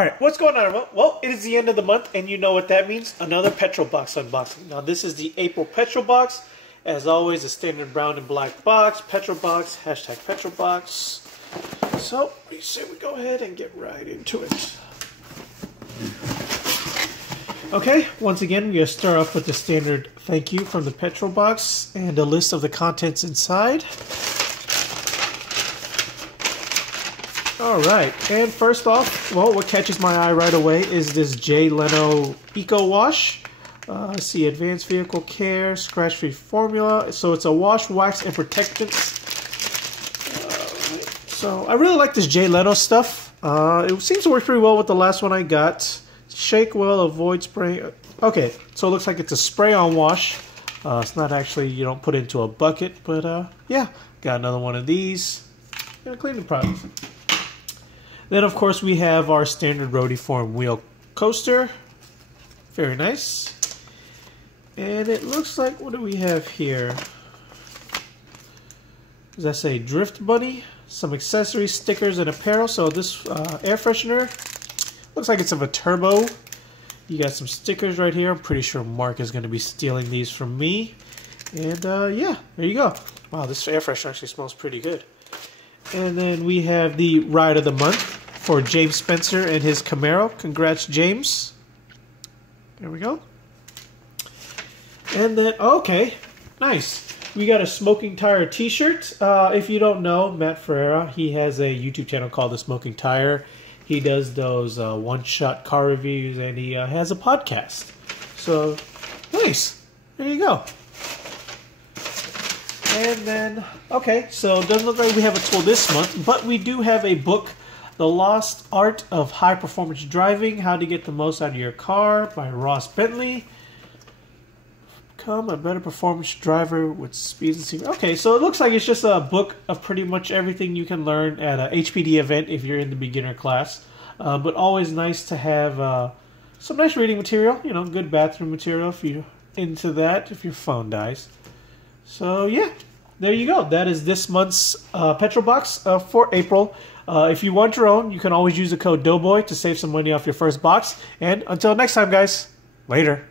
Alright, what's going on, everyone? Well, it is the end of the month, and you know what that means. Another Petrol Box unboxing. Now, this is the April Petrol Box. As always, a standard brown and black box. Petrol Box, hashtag Petrol Box. So, we say we go ahead and get right into it. Okay, once again, we are start off with the standard thank you from the Petrol Box and a list of the contents inside. Alright, and first off, well, what catches my eye right away is this Jay Leno Eco Wash. See, Advanced Vehicle Care, Scratch-Free Formula. So it's a wash, wax, and protectants. So I really like this Jay Leno stuff. It seems to work pretty well with the last one I got. Shake well, avoid spraying. Okay, so it looks like it's a spray-on wash. It's not actually, you don't put it into a bucket, but yeah, got another one of these. And a cleaning product. Then, of course, we have our standard Rotiform wheel coaster. Very nice. And it looks like, what do we have here? Does that say Drift Bunny? Some accessories, stickers, and apparel. So this air freshener looks like it's of a turbo. You got some stickers right here. I'm pretty sure Mark is going to be stealing these from me. And yeah, there you go. Wow, this air freshener actually smells pretty good. And then we have the Ride of the Month for James Spencer and his Camaro. Congrats, James. There we go. And then, okay, nice. We got a Smoking Tire t-shirt. If you don't know, Matt Ferreira, he has a YouTube channel called The Smoking Tire. He does those one-shot car reviews, and he has a podcast. So, nice. There you go. And then, okay, so it doesn't look like we have a tool this month, but we do have a book, The Lost Art of High Performance Driving, How to Get the Most Out of Your Car by Ross Bentley. Become a better performance driver with speed and secret. Okay, so it looks like it's just a book of pretty much everything you can learn at a HPD event if you're in the beginner class. But always nice to have some nice reading material, you know, good bathroom material if you're into that, if your phone dies. So yeah, there you go. That is this month's Petrol Box for April. If you want your own, you can always use the code Doughboy to save some money off your first box. And until next time, guys, later.